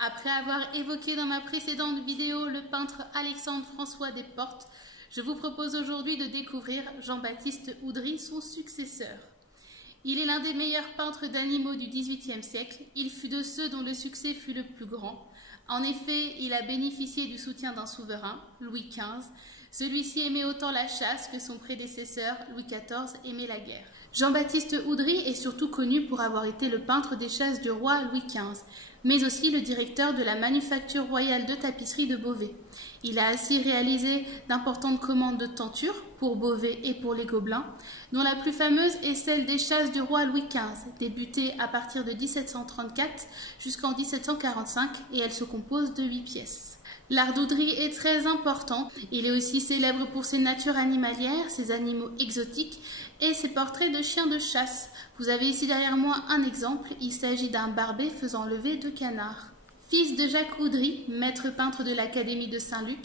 Après avoir évoqué dans ma précédente vidéo le peintre Alexandre-François Desportes, je vous propose aujourd'hui de découvrir Jean-Baptiste Oudry, son successeur. Il est l'un des meilleurs peintres d'animaux du XVIIIe siècle. Il fut de ceux dont le succès fut le plus grand. En effet, il a bénéficié du soutien d'un souverain, Louis XV. Celui-ci aimait autant la chasse que son prédécesseur, Louis XIV, aimait la guerre. Jean-Baptiste Oudry est surtout connu pour avoir été le peintre des chasses du roi Louis XV, mais aussi le directeur de la manufacture royale de tapisserie de Beauvais. Il a ainsi réalisé d'importantes commandes de tentures pour Beauvais et pour les Gobelins, dont la plus fameuse est celle des chasses du roi Louis XV, débutée à partir de 1734 jusqu'en 1745, et elle se compose de 8 pièces. L'art d'Oudry est très important. Il est aussi célèbre pour ses natures animalières, ses animaux exotiques et ses portraits de chiens de chasse. Vous avez ici derrière moi un exemple. Il s'agit d'un barbet faisant lever 2 canards. Fils de Jacques Oudry, maître peintre de l'Académie de Saint-Luc,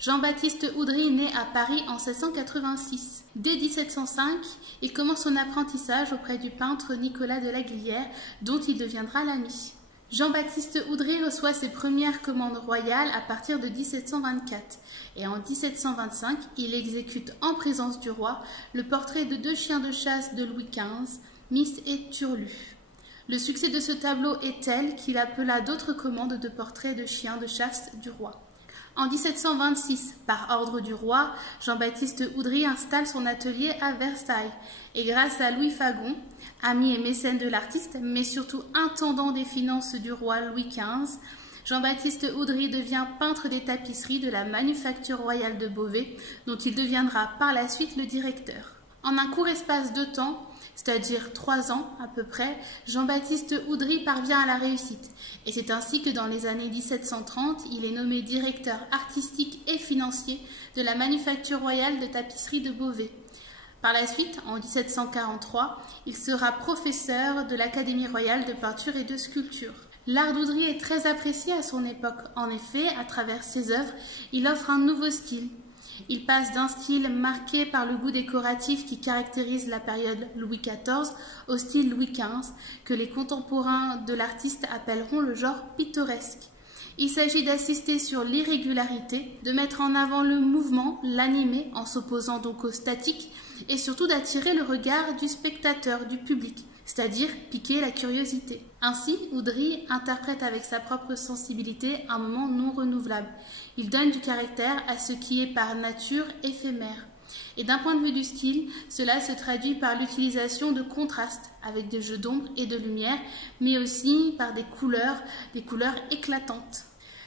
Jean-Baptiste Oudry naît à Paris en 1686. Dès 1705, il commence son apprentissage auprès du peintre Nicolas de la Guillière, dont il deviendra l'ami. Jean-Baptiste Oudry reçoit ses premières commandes royales à partir de 1724 et en 1725, il exécute en présence du roi le portrait de 2 chiens de chasse de Louis XV, Miss et Turlu. Le succès de ce tableau est tel qu'il appela d'autres commandes de portraits de chiens de chasse du roi. En 1726, par ordre du roi, Jean-Baptiste Oudry installe son atelier à Versailles et grâce à Louis Fagon, ami et mécène de l'artiste, mais surtout intendant des finances du roi Louis XV, Jean-Baptiste Oudry devient peintre des tapisseries de la manufacture royale de Beauvais, dont il deviendra par la suite le directeur. En un court espace de temps, c'est-à-dire 3 ans à peu près, Jean-Baptiste Oudry parvient à la réussite. Et c'est ainsi que dans les années 1730, il est nommé directeur artistique et financier de la manufacture royale de tapisserie de Beauvais. Par la suite, en 1743, il sera professeur de l'Académie royale de peinture et de sculpture. L'art d'Oudry est très apprécié à son époque. En effet, à travers ses œuvres, il offre un nouveau style. Il passe d'un style marqué par le goût décoratif qui caractérise la période Louis XIV au style Louis XV, que les contemporains de l'artiste appelleront le genre pittoresque. Il s'agit d'assister sur l'irrégularité, de mettre en avant le mouvement, l'animé, en s'opposant donc au statique, et surtout d'attirer le regard du spectateur, du public, c'est-à-dire piquer la curiosité. Ainsi, Oudry interprète avec sa propre sensibilité un moment non renouvelable. Il donne du caractère à ce qui est par nature éphémère. Et d'un point de vue du style, cela se traduit par l'utilisation de contrastes avec des jeux d'ombre et de lumière, mais aussi par des couleurs éclatantes.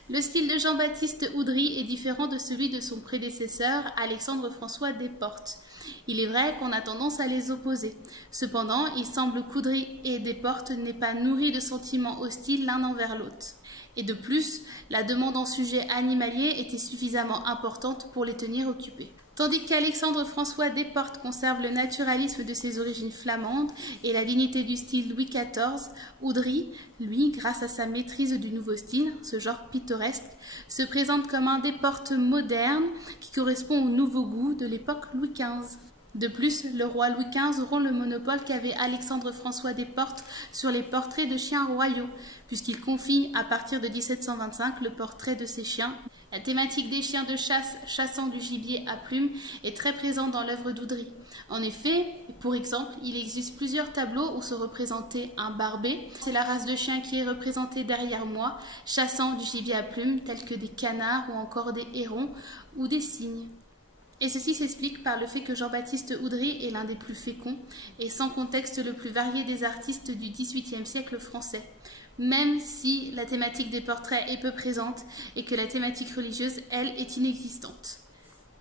Le style de Jean-Baptiste Oudry est différent de celui de son prédécesseur Alexandre-François Desportes. Il est vrai qu'on a tendance à les opposer. Cependant, il semble qu'Oudry et Desportes n'aient pas nourri de sentiments hostiles l'un envers l'autre. Et de plus, la demande en sujet animalier était suffisamment importante pour les tenir occupés. Tandis qu'Alexandre-François Desportes conserve le naturalisme de ses origines flamandes et la dignité du style Louis XIV, Oudry, lui, grâce à sa maîtrise du nouveau style, ce genre pittoresque, se présente comme un Desportes moderne qui correspond au nouveau goût de l'époque Louis XV. De plus, le roi Louis XV rompt le monopole qu'avait Alexandre-François Desportes sur les portraits de chiens royaux, puisqu'il confie à partir de 1725 le portrait de ces chiens. La thématique des chiens de chasse chassant du gibier à plumes est très présente dans l'œuvre d'Oudry. En effet, pour exemple, il existe plusieurs tableaux où se représentait un barbet. C'est la race de chien qui est représentée derrière moi, chassant du gibier à plumes tels que des canards ou encore des hérons ou des cygnes. Et ceci s'explique par le fait que Jean-Baptiste Oudry est l'un des plus féconds et sans contexte le plus varié des artistes du XVIIIe siècle français, même si la thématique des portraits est peu présente et que la thématique religieuse, elle, est inexistante.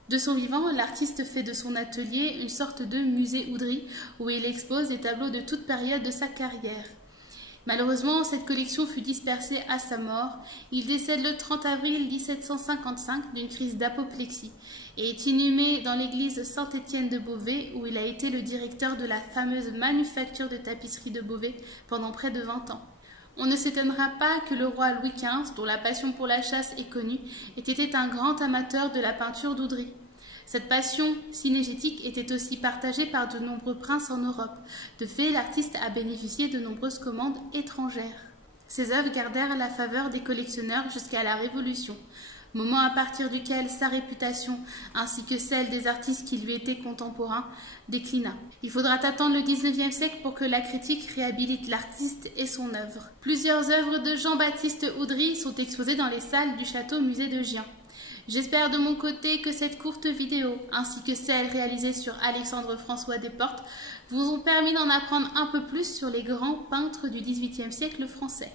De son vivant, l'artiste fait de son atelier une sorte de musée Oudry où il expose des tableaux de toute période de sa carrière. Malheureusement, cette collection fut dispersée à sa mort. Il décède le 30 avril 1755 d'une crise d'apoplexie et est inhumé dans l'église Saint-Étienne de Beauvais où il a été le directeur de la fameuse manufacture de tapisserie de Beauvais pendant près de 20 ans. On ne s'étonnera pas que le roi Louis XV, dont la passion pour la chasse est connue, ait été un grand amateur de la peinture d'Oudry. Cette passion cynégétique était aussi partagée par de nombreux princes en Europe. De fait, l'artiste a bénéficié de nombreuses commandes étrangères. Ses œuvres gardèrent la faveur des collectionneurs jusqu'à la Révolution, moment à partir duquel sa réputation, ainsi que celle des artistes qui lui étaient contemporains, déclina. Il faudra attendre le 19e siècle pour que la critique réhabilite l'artiste et son œuvre. Plusieurs œuvres de Jean-Baptiste Oudry sont exposées dans les salles du château-musée de Gien. J'espère de mon côté que cette courte vidéo, ainsi que celle réalisée sur Alexandre-François Desportes, vous ont permis d'en apprendre un peu plus sur les grands peintres du XVIIIe siècle français.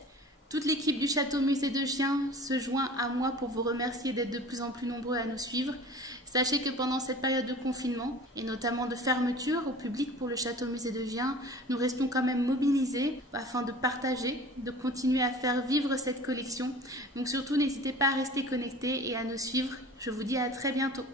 Toute l'équipe du Château-Musée de Gien se joint à moi pour vous remercier d'être de plus en plus nombreux à nous suivre. Sachez que pendant cette période de confinement, et notamment de fermeture au public pour le Château-Musée de Gien, nous restons quand même mobilisés afin de partager, de continuer à faire vivre cette collection. Donc surtout, n'hésitez pas à rester connectés et à nous suivre. Je vous dis à très bientôt.